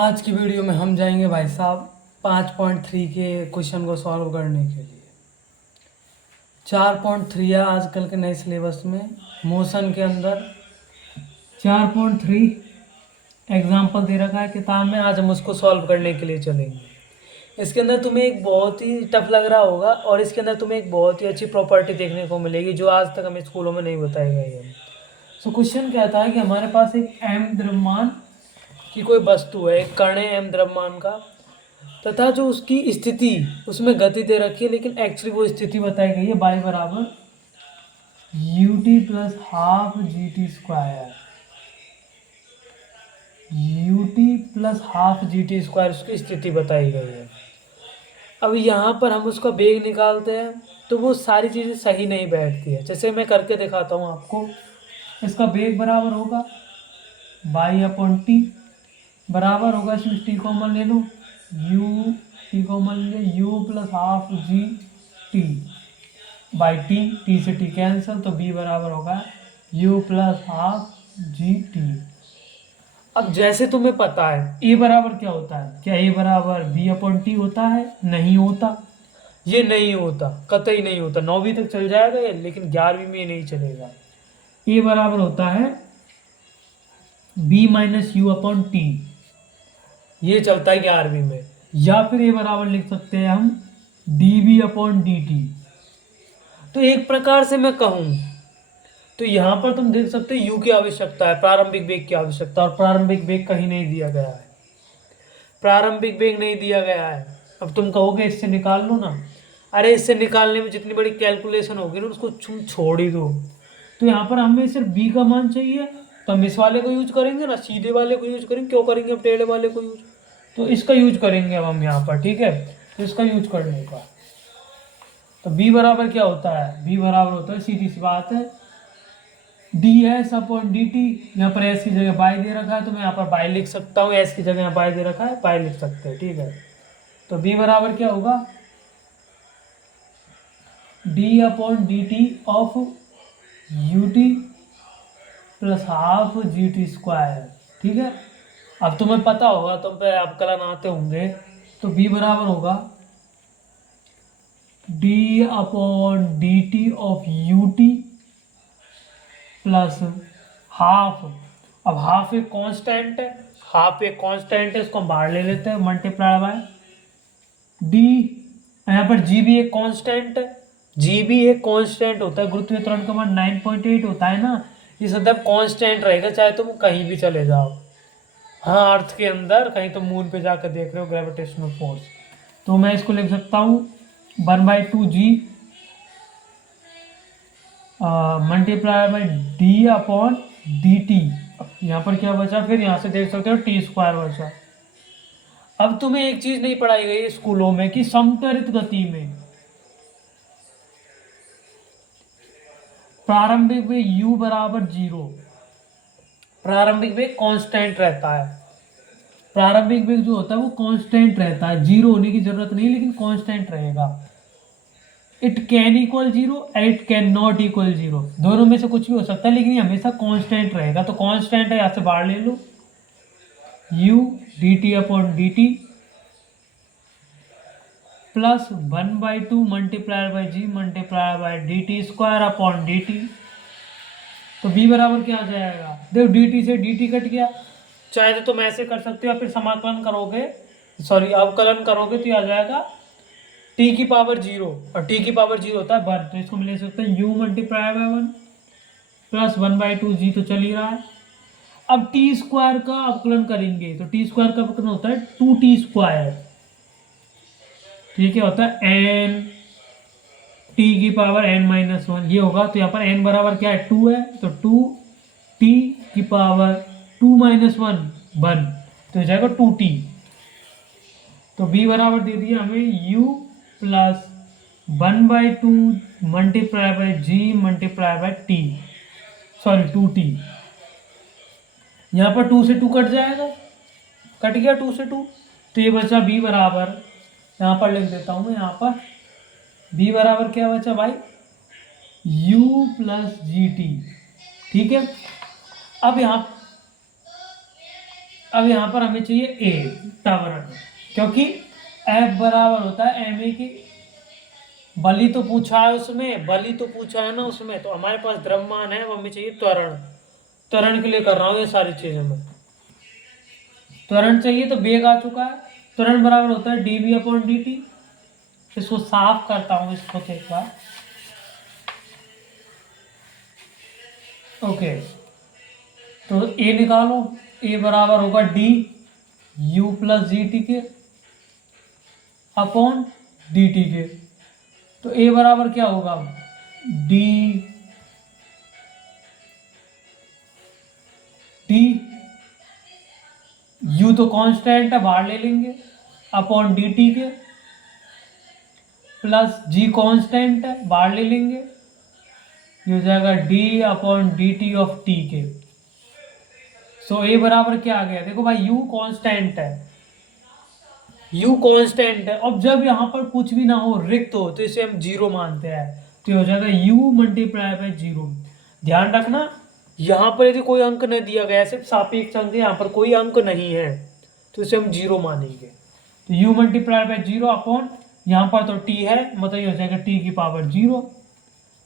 आज की वीडियो में हम जाएंगे भाई साहब 5.3 के क्वेश्चन को सॉल्व करने के लिए। 4.3 है आजकल के नए सिलेबस में मोशन के अंदर 4.3 एग्जाम्पल दे रखा है किताब में। आज हम उसको सॉल्व करने के लिए चलेंगे। इसके अंदर तुम्हें एक बहुत ही टफ लग रहा होगा और इसके अंदर तुम्हें एक बहुत ही अच्छी प्रॉपर्टी देखने को मिलेगी जो आज तक हमें स्कूलों में नहीं बताई गई है। तो क्वेश्चन कहता है कि हमारे पास एक एम द्रव्यमान की कोई वस्तु है, एक कण है एम द्रव्यमान का, तथा जो उसकी स्थिति उसमें गति दे रखी है, लेकिन एक्चुअली वो स्थिति बताई गई है y बराबर ut plus half G T square. ut plus half G T square उसकी स्थिति बताई गई है। अब यहाँ पर हम उसका वेग निकालते हैं तो वो सारी चीज़ें सही नहीं बैठती है। जैसे मैं करके दिखाता हूँ आपको। इसका वेग बराबर होगा बाई अपॉन टी, बराबर होगा, इसमें टी कॉमन ले लो, u टी कॉमन ले, u plus half G T by T से टी कैंसिल, तो b बराबर होगा u plus half G T. अब जैसे तुम्हें पता है a बराबर क्या होता है, क्या a बराबर b अपॉन टी होता है? नहीं होता, ये नहीं होता, कतई नहीं होता। 9वीं तक चल जाएगा ये, लेकिन 11वीं में ये नहीं चलेगा। a बराबर होता है b minus u upon T, ये चलता है 11वीं में। या फिर ये बराबर लिख सकते हैं हम d b upon d t. तो एक प्रकार से मैं कहूँ तो यहाँ पर तुम देख सकते हो u की आवश्यकता है, प्रारंभिक वेग की आवश्यकता, और प्रारंभिक वेग कहीं नहीं दिया गया है। प्रारंभिक वेग नहीं दिया गया है। अब तुम कहोगे इससे निकाल लो ना। अरे इससे निकालने में जितनी बड़ी कैलकुलेशन होगी ना उसको तुम छोड़ ही दो। तो यहाँ पर हमें सिर्फ b का मान चाहिए, तो हम इस वाले को यूज करेंगे ना, सीधे वाले को यूज करेंगे। क्यों करेंगे? हम टेढ़े वाले को यूज, तो इसका यूज करेंगे अब हम यहाँ पर, ठीक है। तो इसका यूज करने का तो b बराबर क्या होता है? b बराबर होता है, सीधी सी बात है, D S upon d t. यहाँ पर एस की जगह बाई दे रखा है तो मैं यहाँ पर बाई लिख सकता हूँ, एस की जगह यहाँ बाई दे रखा है, बाई लिख सकते हैं, ठीक है। तो b बराबर क्या होगा? D upon d T of U T plus half G T square, ठीक है। अब तुम्हें पता होगा, तुम पे अवकलन आते होंगे, तो b बराबर होगा D upon d T of U T plus half. अब हाफ एक कांस्टेंट है, हाफ एक कांस्टेंट है, इसको हम बाहर ले लेते हैं, मल्टीप्लाई बाय डी। यहाँ पर जी भी एक कांस्टेंट है, जी भी एक कांस्टेंट होता है, गुरुत्वीय त्वरण का मान 9.8 होता है ना, ये सदैव कांस्टेंट रहेगा चाहे तुम कहीं भी चले जाओ। हाँ, अर्थ के अंदर कहीं तुम मून पे जाकर देख रहे हो ग्रेविटेशनल फोर्स, तो मैं इसको लिख सकता हूँ 1/2 g multiply by d upon d t. यहाँ पर क्या बचा? फिर यहाँ से देख सकते हो टी स्क्वायर बचा। अब तुम्हें एक चीज नहीं पढ़ाई गई स्कूलों में कि समत्वरित गति में प्रारंभिक वेग u बराबर 0, प्रारंभिक वेग कांस्टेंट रहता है। प्रारंभिक वेग जो होता है वो कांस्टेंट रहता है, जीरो होने की जरूरत नहीं, लेकिन कांस्टेंट रहेगा। It can equal zero, it can not equal zero, दोनों में से कुछ भी हो सकता है, लेकिन ये हमेशा कांस्टेंट रहेगा। तो कांस्टेंट है, यहाँ से बाहर ले लो, u d t upon d t plus 1/2 multiply by g multiply by d t square upon d t. तो b बराबर क्या आ जाएगा? देखो डी टी से डी टी कट गया, चाहे तो तुम ऐसे कर सकते हो, फिर समाकलन करोगे, सॉरी अवकलन करोगे तो ये आ जाएगा t की पावर 0, और t की पावर 0 होता है 1, तो इसको हम ले सकते हैं u मल्टीप्लाई बाई 1 प्लस 1/2 जी, तो चल ही रहा है। अब टी स्क्वायर का अवकलन करेंगे तो टी स्क्वायर का अवकलन होता है 2t स्क्वायर, ठीक है, होता है n टी की पावर n-1, ये होगा। तो यहाँ पर n बराबर क्या है? 2 है, तो 2t की पावर 2-1 1, तो हो जाएगा 2t। तो b बराबर दे दिया हमें u plus 1/2 multiply by g multiply by t, sorry 2t। यहाँ पर 2 से 2 कट जाएगा, कट गया 2 से 2, तो ये बचा b बराबर, यहाँ पर लिख देता हूँ मैं, यहाँ पर b बराबर क्या बचा भाई? u प्लस जी टी, ठीक है। अब यहाँ अब यहाँ पर हमें चाहिए ए त्वरण, क्योंकि एफ बराबर होता है एम ए की, बल ही तो पूछा है उसमें, बल ही तो पूछा है ना उसमें, तो हमारे पास द्रव्यमान है, वो हमें चाहिए त्वरण। त्वरण के लिए कर रहा हूँ ये सारी चीजें मैं। त्वरण चाहिए तो वेग आ चुका है, त्वरण बराबर होता है dv अपॉन dt। इसको साफ करता हूँ इसको एक बार। ओके, तो ए निकालो, ए बराबर होगा D you plus G T के अपॉन डी टी के। तो ए बराबर क्या होगा, डी टी, यू तो कांस्टेंट है बाहर ले लेंगे, अपॉन डी टी के, प्लस जी कांस्टेंट है बाहर ले लेंगे, ये हो जाएगा D upon d T of T के। सो ए बराबर क्या आ गया, देखो भाई यू कांस्टेंट है, यू कांस्टेंट है। अब जब यहाँ पर कुछ भी ना हो, रिक्त हो, तो इसे हम जीरो मानते हैं, तो ये हो जाएगा यू मल्टीप्लाई बाय जीरो। ध्यान रखना यहाँ पर यदि कोई अंक नहीं दिया गया, सिर्फ सापेक्ष अंक है, यहाँ पर कोई अंक नहीं है, तो इसे हम जीरो मानेंगे। तो you multiply by zero upon, यहाँ पर तो टी है, मतलब ये हो जाएगा टी की पावर जीरो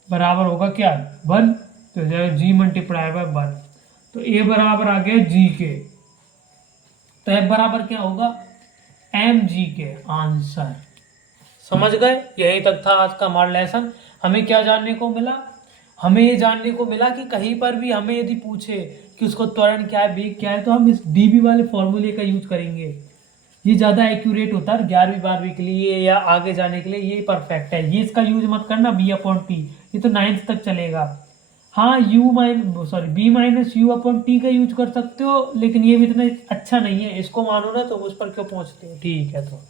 बराबर होगा क्या, वन। तो हो जाएगा जी मल्टीप्लाई बाय वन। तो ए बराबर आ गया जी के, तो एफ बराबर क्या होगा, एम जी के। आंसर समझ गए, यही तक था आज का हमारा लेसन। हमें क्या जानने को मिला, हमें ये जानने को मिला कि कहीं पर भी हमें यदि पूछे कि उसको त्वरण क्या है, वेग क्या है, तो हम इस डीबी वाले फॉर्मूले का यूज करेंगे। ये ज़्यादा एक्यूरेट होता है 11वीं 12वीं के लिए या आगे जाने के लिए, ये परफेक्ट है। ये इसका यूज मत करना बी अपॉन टी, ये तो 9th तक चलेगा। हाँ b minus u upon t का यूज कर सकते हो, लेकिन ये भी इतना अच्छा नहीं है, इसको मानो ना, तो उस पर क्यों पहुंचते हो। ठीक है, तो